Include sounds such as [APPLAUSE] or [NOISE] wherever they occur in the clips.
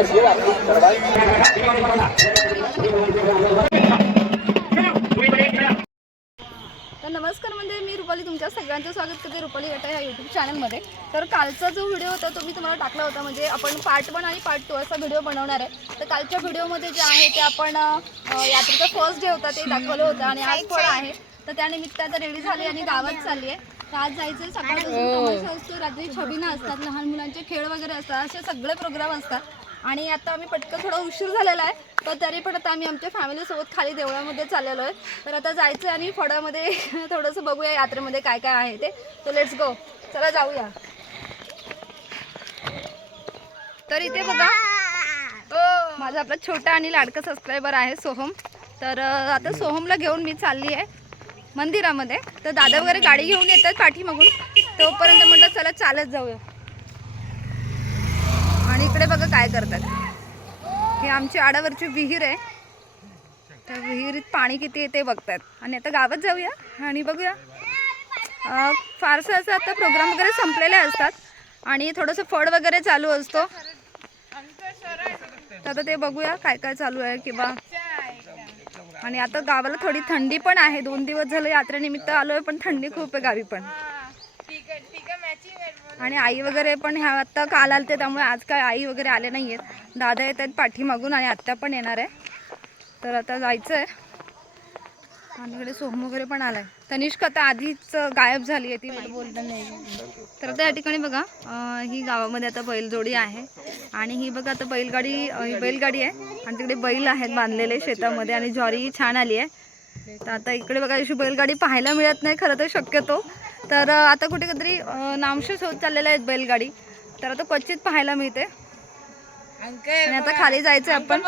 असेल आपली तर नमस्कार म्हणजे मी रुपाली तुमच्या सगळ्यांचं स्वागत करते रुपाली गटा ह्या यूट्यूब चॅनलमध्ये तर कालचा जो व्हिडिओ होता तो मी तुम्हाला टाकला होता म्हणजे आपण पार्ट वन आणि पार्ट टू असा व्हिडिओ बनवणार आहे. तर कालच्या व्हिडिओमध्ये जे आहे ते आपण यात्रेचा फर्स्ट डे होता ते दाखवलं होतं आणि आज पण आहे. तर त्यानिमित्त आता रेडी झाली आणि गावात चालली आहे. तर आज जायचं सकाळपासून तमाशा असतो रात्री छबिना असतात लहान मुलांचे खेळ वगैरे असतात असे सगळे प्रोग्राम असतात. आणि आता आम्ही पटकन थोडा उशीर झालेला आहे पण तरी पण आता आम्ही आमच्या फॅमिलीसोबत खाली देवळामध्ये चाललेलो आहे. तर आता जायचं आहे आणि फडामध्ये [LAUGHS] थोडंसं बघूया यात्रेमध्ये काय काय आहे ते. तर लेट्स गो चला जाऊया. तर इथे बघा. माझा आपला छोटा आणि लाडका सबस्क्रायबर आहे सोहम. तर आता सोहमला घेऊन मी चालली आहे मंदिरामध्ये. तर दादा वगैरे गाडी घेऊन येतात पाठीमागून. तोपर्यंत म्हटलं चला चालत जाऊया. बघा काय करतात. हे आमची आडावरची विहीर आहे. त्या विहिरीत पाणी किती येते बघतात. आणि आता गावात जाऊया आणि बघूया. फारसं असं आता प्रोग्राम वगैरे संपलेले असतात. आणि थोडंसं फळ वगैरे चालू असतो. तर आता ते बघूया काय काय चालू आहे किंवा आणि आता गावाला थोडी थंडी पण आहे. दोन दिवस झालं यात्रेनिमित्त आलो आहे पण थंडी खूप आहे गावी पण. आणि आई वगैरे पण ह्या आत्ता काल आलते त्यामुळे आज काय आई वगैरे आले नाही आहेत दादा येत आहेत पाठीमागून आणि आत्ता पण येणार आहे. तर आता जायचं आहे आणि इकडे सोहम वगैरे पण आलाय. तनिष्क आता आधीच गायब झाली आहे ती मला बोलता नाही तर आता या ठिकाणी बघा ही गावामध्ये आता बैलजोडी आहे. आणि ही बघा आता बैलगाडी ही बैलगाडी आहे. आणि तिकडे बैल आहेत बांधलेले शेतामध्ये आणि ज्वारी छान आली आहे. तर आता इकडे बघा अशी बैलगाडी पाहायला मिळत नाही खरं तर शक्यतो. तर आता कुठे कुठेतरी अं, नामशेष होत चाललेल्या आहेत बैलगाडी. तर आता क्वचित पाहायला मिळते. आणि आता खाली जायचं आपण.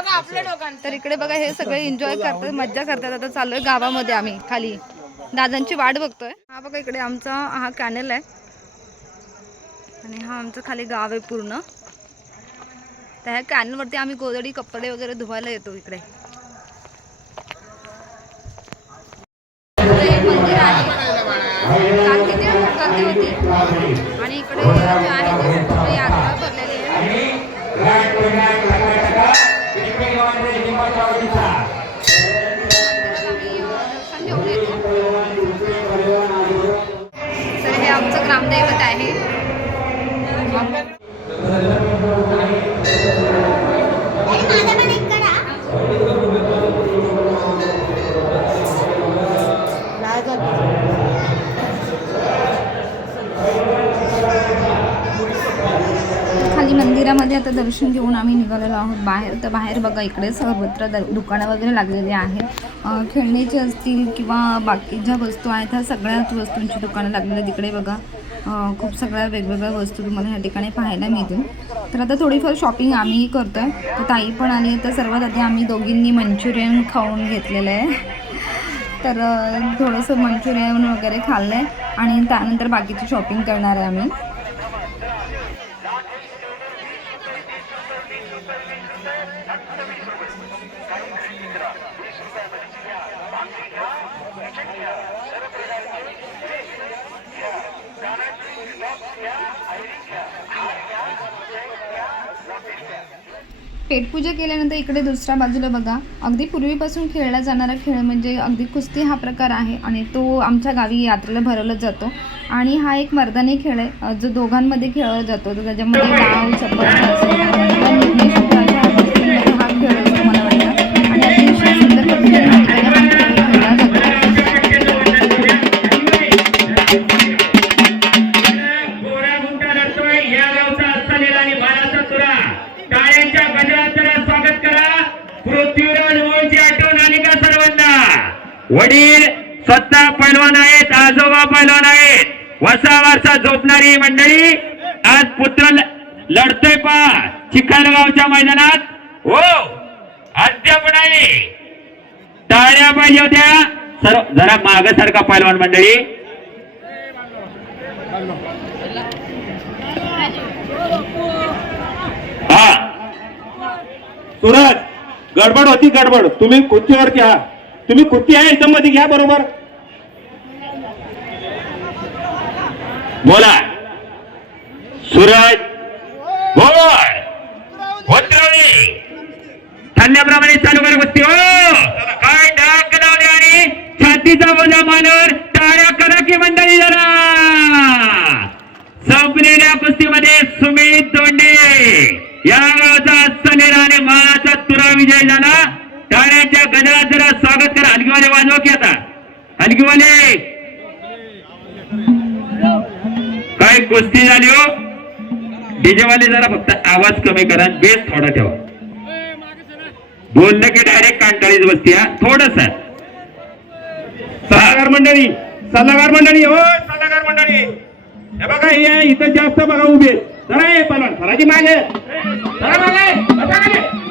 तर इकडे बघा हे सगळे एन्जॉय करतात मज्जा करतात. आता चाललोय गावामध्ये आम्ही खाली. दादांची वाट बघतोय. हा बघा इकडे आमचा हा कॅनल आहे. आणि हा आमचं खाली गाव आहे पूर्ण. तर ह्या कॅनलवरती आम्ही गोदडी कपडे वगैरे धुवायला येतो इकडे. मंदिर आहे गर्दी होती आणि इकडे जे आहे ते पूर्ण यात्रा भरलेली आहे. खाली मंदिरामध्ये आता दर्शन घेऊन आम्ही निघालेलो आहोत. बाहेर तर बाहेर बघा इकडे सर्वत्र द दुकानं वगैरे लागलेली आहेत. खेळण्याची असतील किंवा बाकी ज्या वस्तू आहेत ह्या सगळ्याच वस्तूंची दुकानं लागलेली तिकडे बघा खूप सगळ्या वेगवेगळ्या वस्तू तुम्हाला ह्या ठिकाणी पाहायला मिळतील. तर आता थोडीफार शॉपिंग आम्हीही करतो आहे तर ताई पण आली तर सर्वात आधी आम्ही दोघींनी मंचुरियन खाऊन घेतलेलं आहे. तर थोडंसं मंचुरियन वगैरे खाल्लं आहे आणि त्यानंतर बाकीची शॉपिंग करणार आहे आम्ही. पेटपूजा केल्यानंतर इकडे दुसऱ्या बाजूला बघा. अगदी पूर्वीपासून खेळला जाणारा खेळ म्हणजे अगदी कुस्ती हा प्रकार आहे आणि तो आमच्या गावी यात्रेला भरवला जातो. आणि हा एक मर्दानी खेळ आहे. जो दोघांमध्ये खेळला जातो. त्याच्यामध्ये डाव चप्पल वडील स्वतः पैलवान आहेत आजोबा पैलवान आहेत. वसा वारसा झोपणारी मंडळी आज पुत्र ल- लढतोय पा चिखलगावच्या मैदानात. हो अद्याप नाही. टाळ्या पाहिजे होत्या. सर्व जरा मागासारखा पैलवान मंडळी. हा. सुरज गडबड होती गडबड. तुम्ही खुर्चीवरती आहात. तुम्ही कुठे आहे? इथं घ्या बरोबर. बोला. सूरज. बोल. भद्रवली. चालल्याप्रमाणे चालू करा कुस्ती हो. काय डाक लावले आणि छातीचा बोजा मानवर टाळ्या करा की मंडळी जरा. संपलेल्या कुस्तीमध्ये सुमित तोंडे या गावचा सनेरा आणि माळाचा तुरा विजय झाला. टाळ्यांच्या गजरात जरा स्वागत करा. हलगीवाले वाजवा की आता. हलगीवाले. काय कुस्ती झाली हो? डीजे वाले जरा फक्त आवाज कमी करा बेस थोडा ठेवा. बोललं की डायरेक्ट कांटाळीच बसती हा. थोडस. सल्लागार मंडळी सल्लागार मंडळी हो सल्लागार मंडळी. हे बघा हे इथं जास्त बघा उभे. जरा हे पलवान सराजी मागे. सरा मागे.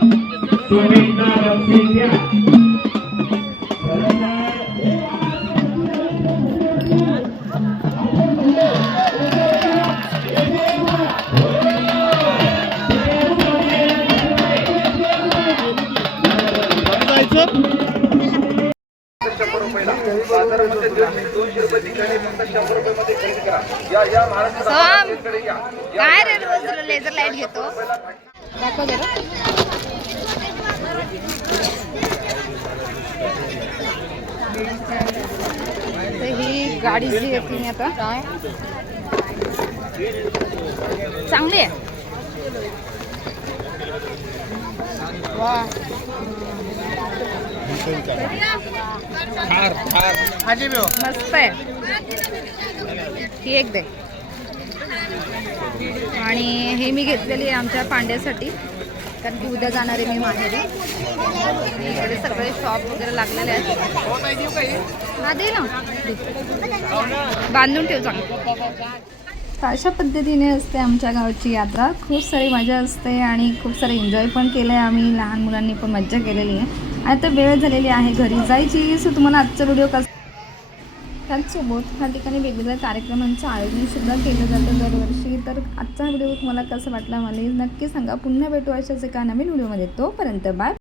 बाजारामध्ये दोनशे रुपये ठिकाणी फक्त शंभर रुपये मध्ये खरेदी करा. या या महाराष्ट्र काय रे रोज लेझर लाइट घेतो? दाखव जरा. तर ही गाडी जी येते मी आता. चांगली आहे. मस्त आहे. ही एक दे. आणि हे मी घेतलेली आहे आमच्या पांड्यासाठी. कारण की उद्या जाणार आहे मी माहेरी. इकडे सगळे शॉप वगैरे लागलेले आहेत. हा दे ना. बांधून ठेव चांगलं. अशा पद्धतीने असते आमच्या गावची यात्रा. खूप सारी मजा असते आणि खूप सारे एन्जॉय पण केलं आहे आम्ही. लहान मुलांनी पण मज्जा केलेली आहे. आता वेळ झालेली आहे घरी. जायची सो तुम्हाला आजचा व्हिडिओ कसा त्याचसोबत ह्या ठिकाणी वेगवेगळ्या कार्यक्रमांचं आयोजन सुद्धा केलं जातं दरवर्षी. तर आजचा व्हिडिओ तुम्हाला कसा वाटला मला नक्की सांगा. पुन्हा भेटू अशाच एका नवीन व्हिडिओमध्ये. तोपर्यंत बाय.